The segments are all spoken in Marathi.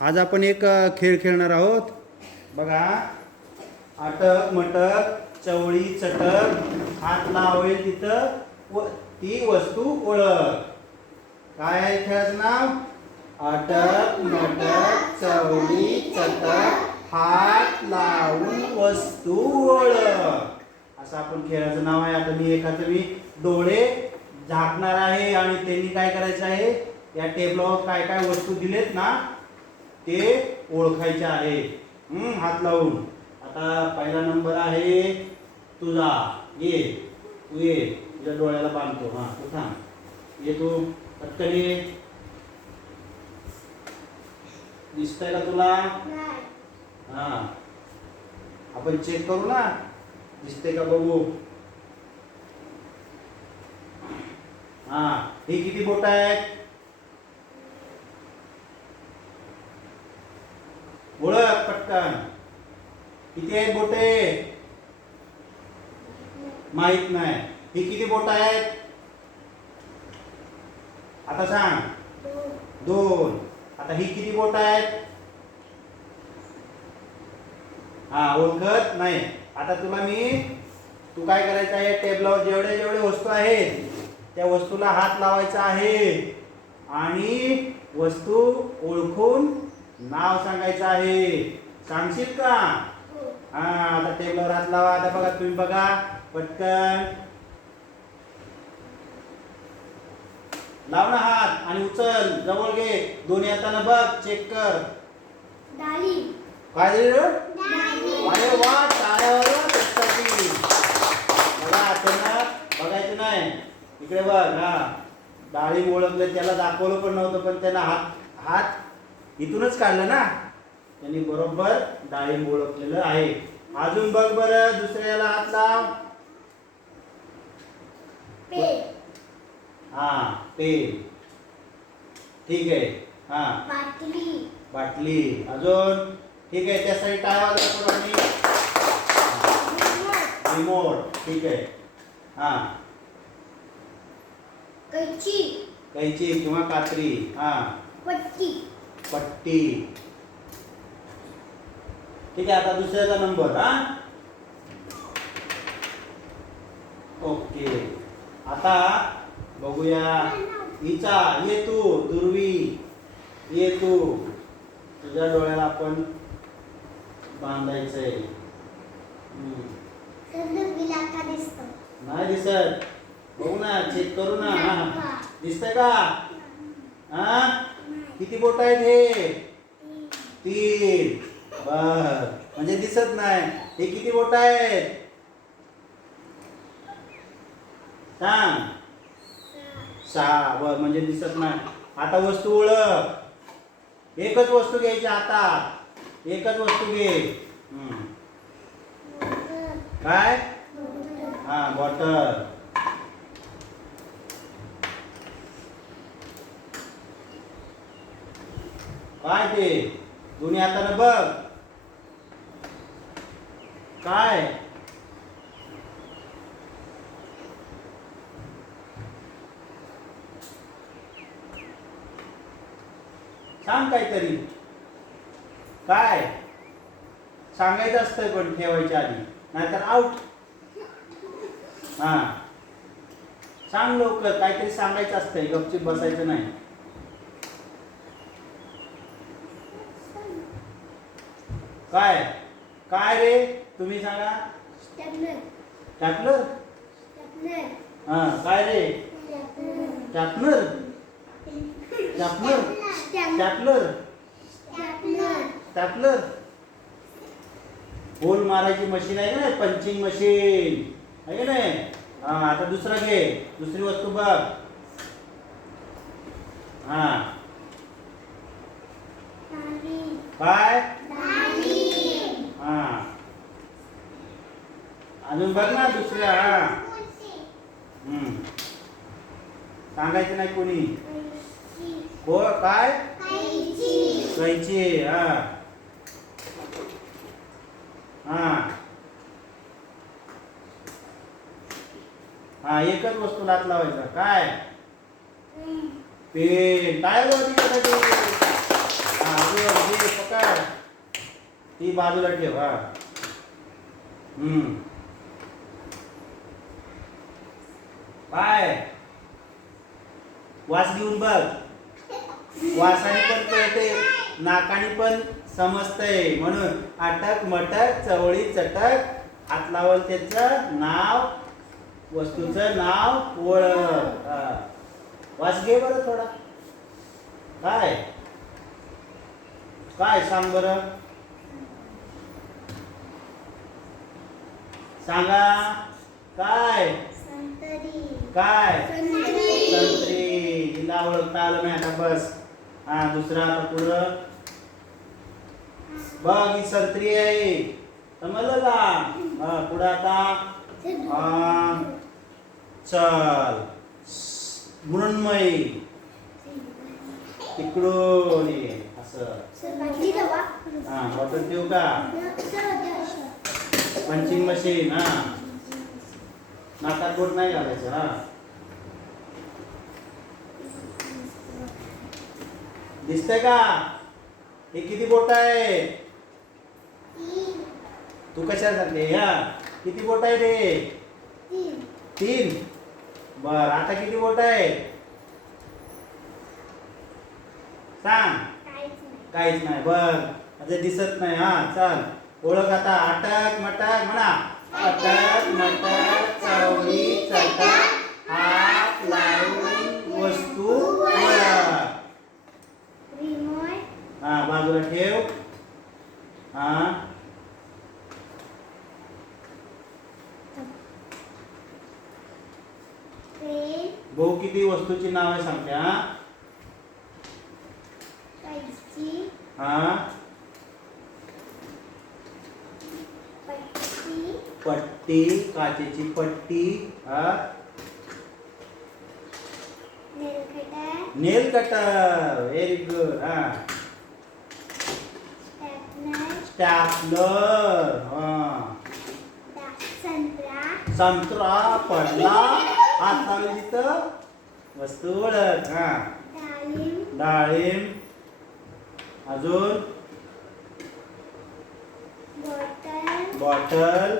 आज आपण एक खेळ खेळणार आहोत. बघा. अटक मटक चवळी चटक हात लावेल तिथं. व ती वस्तू ओळख. काय आहे खेळाचं नाव? अटक मटक चवळी चटक हात लावून वस्तू ओळख. असं आपण खेळाचं नाव आहे. आता मी एखादं मी डोळे झाकणार आहे आणि त्यांनी काय करायचं आहे? या टेबलावर काय काय वस्तू दिलेत ना ते ओळखायचे आहे. हम्म, हात लावून. आता पहिला नंबर आहे तुझा ये. तू ये. तुझ्या डोळ्याला बांधतो. हा तू थांब. ये तू. पटकन ये. दिसतंय का तुला? हा. आपण चेक करू ना. दिसते का बघू? हा. हे किती बोट आहेत? ओळख पटकन. किती आहेत बोटे? माहीत नाही. ही किती बोट आहेत? आता सांग. दोन. आता ही किती बोट आहेत? हा ओळखत नाही. आता तुला मी तू काय करायचं आहे? टेबलावर जेवढे जेवढे वस्तू आहेत त्या वस्तूला हात लावायचा आहे. आणि वस्तू ओळखून नाव सांगायचं आहे. सांगशील का? हा. आता टेबलवर हात लावा. आता बघा तुम्ही बघा. पटकन. लाव ना हात आणि उचल. जवळ घे. दोन्ही हातानं बघ. चेक कर. काय दिलं अरे वा टाळ्यावर त्याच्यासाठी बघा बघायचं नाही. इकडे बघ. हा. डाळिंब ओळखलं त्याला दाखवलं पण नव्हतं पण त्यांना हात हात इथूनच काढलं ना? त्यांनी बरोबर डाळिंब ओळखलेलं आहे. अजून बघ बरं दुसऱ्याला हात लाव. हा पेन ठीक आहे. हा. बाटली. अजून? ठीक आहे त्यासाठी काय वाजवतो आम्ही रिमोट. ठीक आहे. हा. कैची किंवा कात्री. हा. पट्टी. ठीक आहे आता दुसऱ्याचा नंबर हा? ओके. आता बघूया. हिचा ये तू दुर्वी. ये तू. तुझ्या डोळ्याला आपण बांधायचंय. नाही दिसत. बघू ना चेक करू ना. दिसतंय का? हा? किती बोट आहेत हे? तीन. बर. म्हणजे दिसत नाही. हे किती बोट आहेत? सांग. सहा. बर म्हणजे दिसत नाही. आता वस्तू ओळख. एकच वस्तू घ्यायची हातात एकच वस्तू घे. काय? हा बॉटल काय ते? दोन्ही हाताने बघ. काय? सांग काहीतरी. काय? सांगायचं असतंय पण ठेवायच्या आधी. नाहीतर आउट हा. सांग लवकर. काहीतरी सांगायचं असतंय. गपचीप बसायचं नाही. काय? काय रे? तुम्ही सांगा. टॅपलर हा काय रे? टॅपलर टॅपलर टॅपलर टॅपलर होल मारायची मशीन आहे नाही? पंचिंग मशीन आहे का नाही? हा आता दुसरा घे. दुसरी वस्तू बघ. हा. काय? हा. अजून बघ ना दुसऱ्या हा. हम्म. सांगायचं नाही कोणी. हो काय? कैची हा. हा. हा एकच वस्तू लात लावायचा. काय? पेन. काय बोलते हा, अजून ती बाजूला ठेव हा. हम्म. काय वास घेऊन बघ. वासाने पण कळते नाकाने पण समजतंय. म्हणून अटक मटक चवळी चटक हात लावल त्याचं नाव वस्तूचं नाव ओळख. वास घे बरं थोडा. काय? काय सांग बरं? सांगा. काय? काय? संतरी. हिला ओळखता आलं नाही आता बस. हा दुसरा पुढं. बघ ही संत्री आहे. समजलं का? पुढं आता. चल. मृण्मयी. तिकडून असं. हा बॉटल ठेवू का? पंचिंग मशीन हा. नाकात बोट नाही घालायचं हा. दिसतंय का? हे किती बोट आहे? तू कशासाठी हा. किती बोट आहे रे तीन. बर आता किती बोट आहे? सांग. काहीच नाही बर. आता दिसत नाही हा चल. ओळख आता अटक मटक म्हणा. अटक मटक चवळी चटक हात लावून वस्तू हा बाजूला ठेव. हा. भाऊ किती वस्तूची नावे सांगते हा? हा? पट्टी काचेची पट्टी हा? नेल कटर व्हेरी गुड हा. स्टॅपलर. हा. संत्रा. पडला. लावली तिथं वस्तू ओळख हा. डाळिंब. अजून? बॉटल.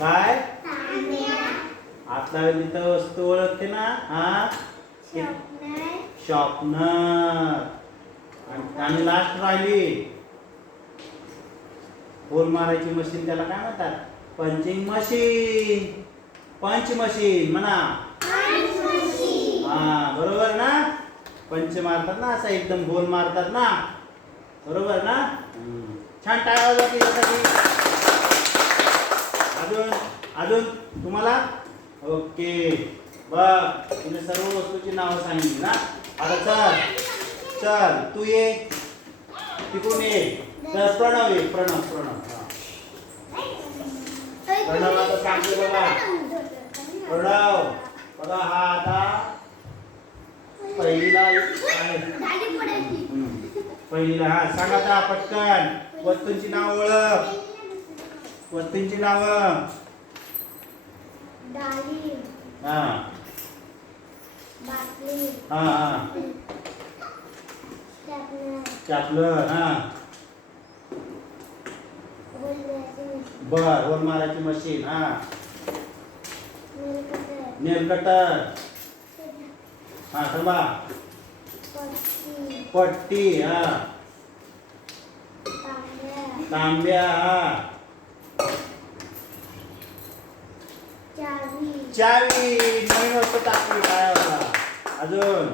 काय? हात लावली तिथं वस्तू ओळखते ना? हा? शॉपनर. शॉपनर आणि- लास्ट राहिली. होल मारायची मशीन त्याला काय म्हणतात? पंचिंग मशीन पंच मशीन म्हणा. हा बरोबर ना? पंच मारतात ना असं एकदम होल मारतात ना? बरोबर ना. छान टाळा वाजवा की यासाठी अजून अजून तुम्हाला? ओके. बघ तुझ्या सर्व वस्तूची नावं सांगितली ना? आता चल चल तू ये. तिकडून ये. तर प्रणव ये. प्रणव प्रणव हा. प्रणवाचं सांगते बघा प्रणव बघा हा आता पहिला. पहिलीला हा. सांग आता पटकन. वस्तूंची नाव ओळख. वस्तूंची नाव. हा. बाटली. हा हा. चापलं हा. बर होल मारायची मशीन हा. नेल कटर हा थांबा. पट्टी हा. तांब्या हा. चावी चावी नवीन वस्तू टाकली पायाला अजून.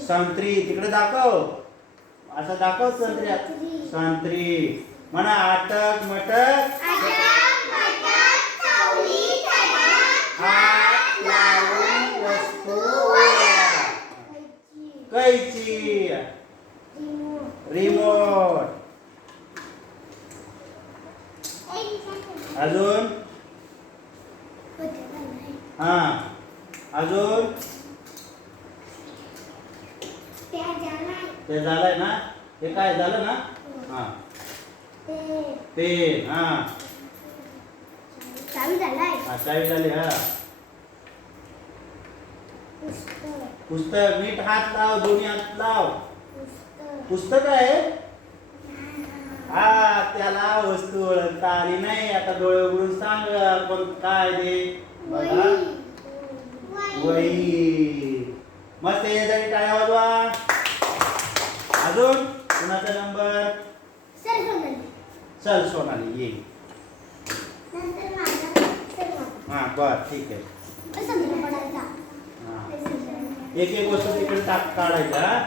संत्री. तिकडे दाखव. आता दाखव संत्री. संत्री. संत्री. म्हणा अटक मटक हात लावून वस्तू ओळख. कैची रिमोट अजून? हा. अजून? ते झालंय ना? हे काय झालं ना? हा. पेन हा. चावी हा चावी झाली हा. पुस्तक मीठ नीट हात लाव दोन्ही हात लाव. पुस्तक पुस्तक आहे? हा त्याला वस्तू ओळखता आली नाही. आता डोळे उघडून सांग पण काय ते बघा. वही. मस्त यासाठी टाळ्या वाजवा. अजून कुणाचा नंबर? चल सोनाली ये. हा बर ठीक आहे. हा. एक एक वस्तू तिकडे टाक काढायचा?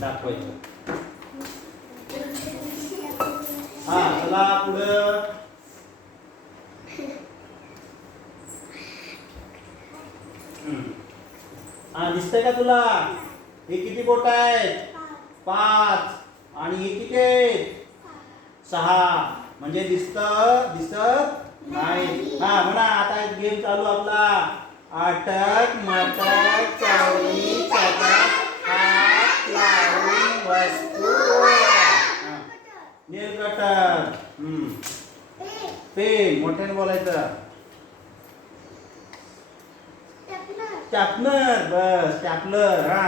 दाखवायचं. हा चला पुढं. हा दिसतंय का तुला? हे किती बोट आहेत? पाच. आणि हे किती आहेत? सहा. म्हणजे दिसत दिसत नाही. हा म्हणा आता एक गेम चालू आपला. आटक मटक चावणी चटक हात लावून वस्तू. नेल कटर पेन मोठ्याने बोलायचं. स्टॅपनर बस स्टॅपलर हा.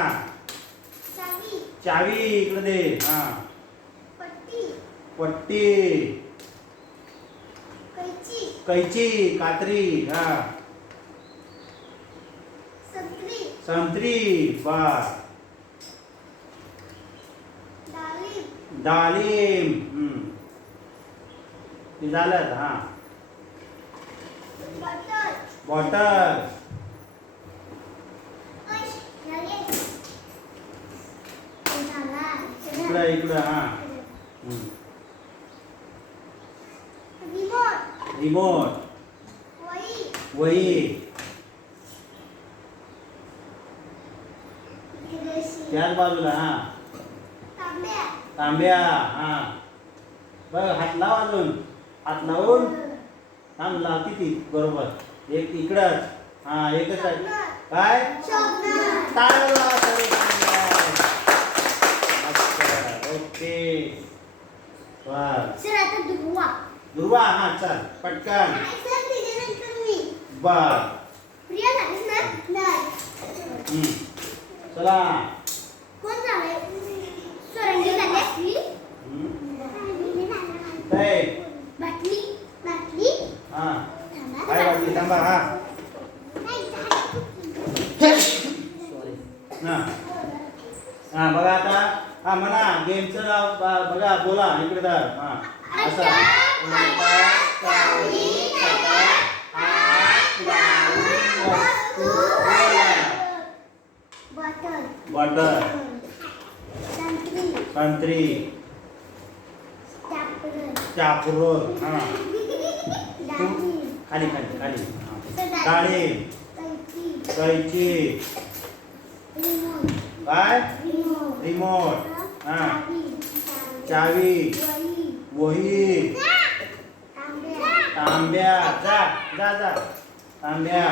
चावी इकडे दे हा. पट्टी. कैची कात्री हा. संत्री. बस. डाळिंब हम्म. ते झालं हा. बॉटल. इकडं इकडं हा. रिमोट. वही. त्याच बाजूला हां. तांब्या हा. बघ हात लाव अजून. हात लावून. थांब लाव किती बरोबर. एक इकडंच. हा एकच आहे. काय. ओके. दुर्वा हा चल. पटकन. बर. चला कोण झालंय सोरंगी झाली आपली हम्म. बाटली काय बाटली हा थांबा. काय वाटली थांबा हा. हा. हा बघा आता. हा म्हणा गेमचं नाव बघा बोला इकडे धर. हा. असं. बॉटल संत्री. चापरोल हा. खाली खाली खाली. डाळिंब कैची काय? रिमोट. हा. चावी. वही. तांब्या. जा जा जा. तांब्या.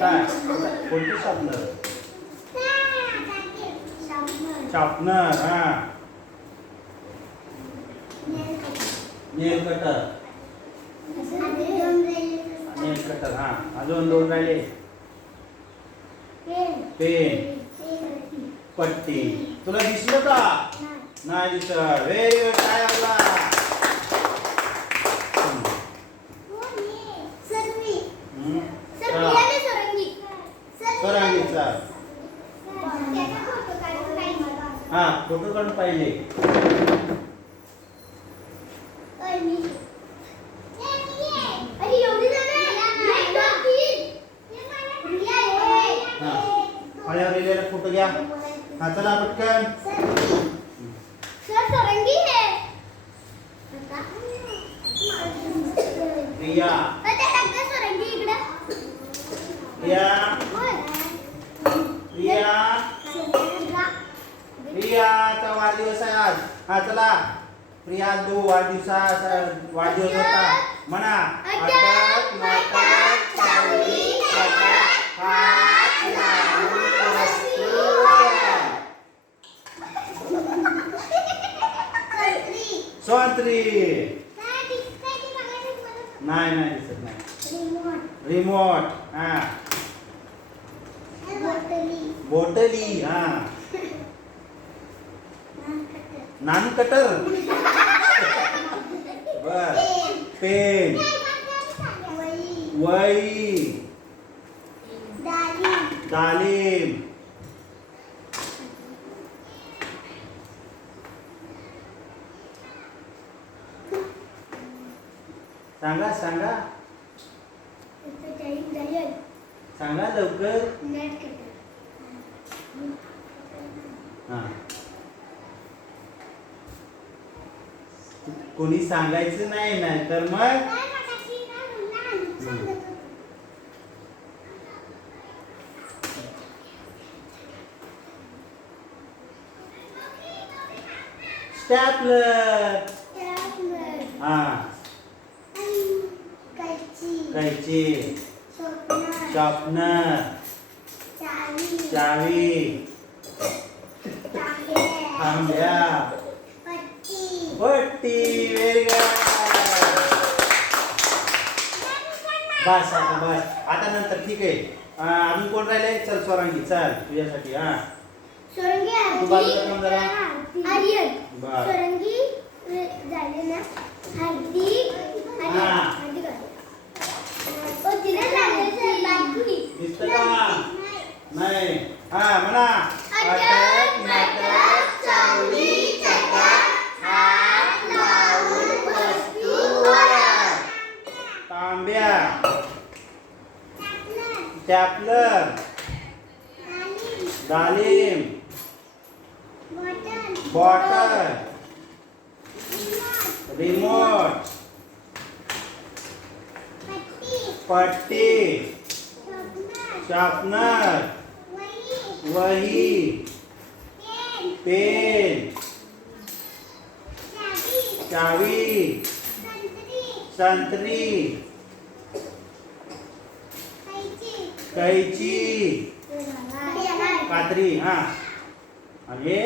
काय? कोणती शॉपनर. शॉपनर हा. Nail cutter. नेल कटर हा. अजून दोन राहिले. पेन. पट्टी. तुला दिसलं का? नाही दिसलं व्हेरी गुड काय आपला हम्म. हा फोटो काढून पाहिजे हा फळ्यावर लिहिलेला फोटो घ्या हा चला पटकन सर सोरंगी है प्रिया त्या टाकता सोरंगी इकडं प्रिया होय. प्रिया प्रियाचा वाढदिवस आहे आज हा चला प्रिया दो वाढदिवसा वाढदिवस होता म्हणा अटक मटक चावडी चटक हात लावून वस्तू ओळख. संत्री. नाही नाही दिसत नाही. रिमोट. हा. बोटली. हा. नान कटर बर पेन वई दालिम. सांगा. सांगा लवकर. कोणी सांगायचं नाही नाही तर मग? स्टॅपलर. हा. कैची शॉपनर चावी. थांब्या पट्टी. व्हेरी बस आता बस. आता नंतर ठीक आहे. अजून कोण राहिले चल स्वरांगी चल. तुझ्यासाठी हा. तू बाजूला थांब जरा. आर्यन बर. स्वरंगी झाले ना. हार्दिक आणि हा. हार्दिक आले. ओ, तिला झाले सर, बाकी. दिसतं का नाही हा म्हणा अटक, मटक, चवळी, चटक, हात लावून वस्तू ओळख. तांब्या टॅपलर डालिम बॉटल रिमोट पट्टी शार्पनर वही पेन चावी संत्री कैची कात्री हा. आणि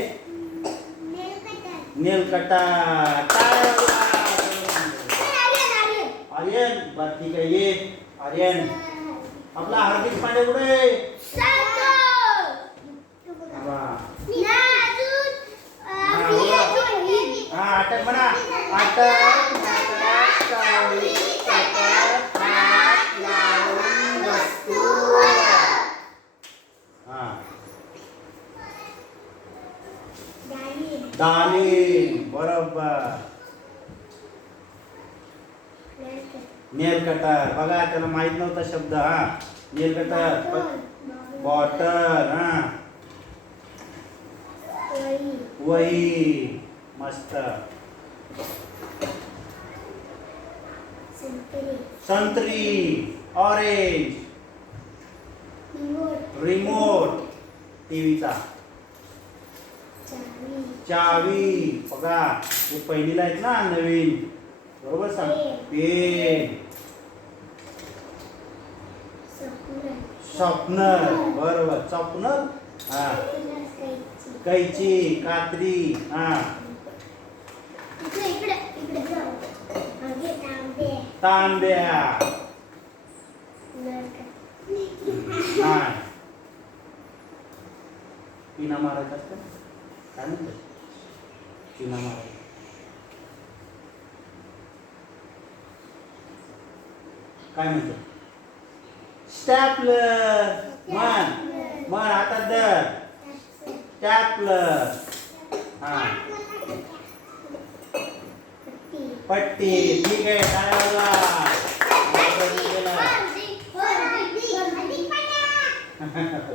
नेल कटर आर्यन आहे? ये आर्यन आपला हार्दिक पांडे कुठे. हा अटक म्हणा. हा डालिम बरोबर नेल कटर बघा त्याला माहीत नव्हता शब्द हा. नेल कटर बॉटल हा. वही. मस्त. संत्री. ऑरेंज. रिमोट. टीव्हीचा. चावी. बघा हे पहिलीला आहेत ना नवीन. बरोबर सांग. पेन. स्वप्नर बरोबर स्वप्नर हा. कैची कात्री हा. तांब्या. हा. पिना मारायचा असतं? काय म्हणतात पिना मारायचा. काय म्हणतात स्टॅपलर म्हण म्हण आता दर स्टॅपलर हा पट्टी ठीक आहे काय वाजवा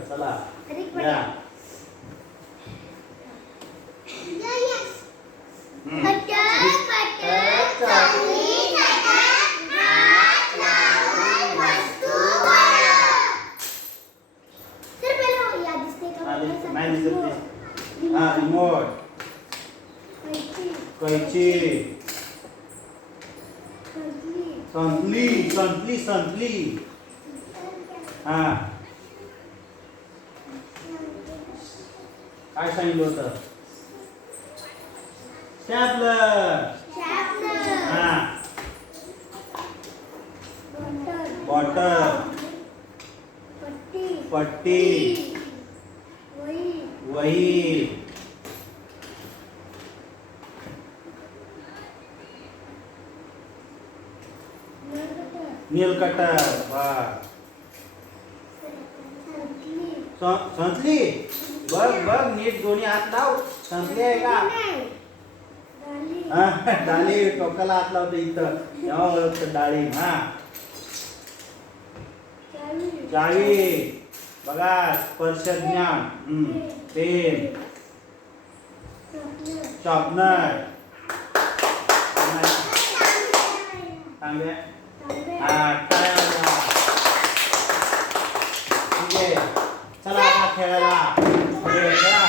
चला या हम्म. आधी नाही दिसत ते. हा रिमोट कैची संपली संपली संपली हा काय सांगितलं होतं? स्टॅपलर हा. बॉटल पट्टी वही नीलकटर वा. संपली? बघ बघ नीट दोन्ही हात लाव. संतली आहे का? डाळी टोकाला हात लावतो इथं. तेव्हा ओळखतो डाळी हा. चाळी बघा स्पर्श ज्ञान. ฟิล์มจอบเนอร์ทำไมทำเนี้ยอ่าแครลาโอเคสลาดแคร่าโอเคแครลา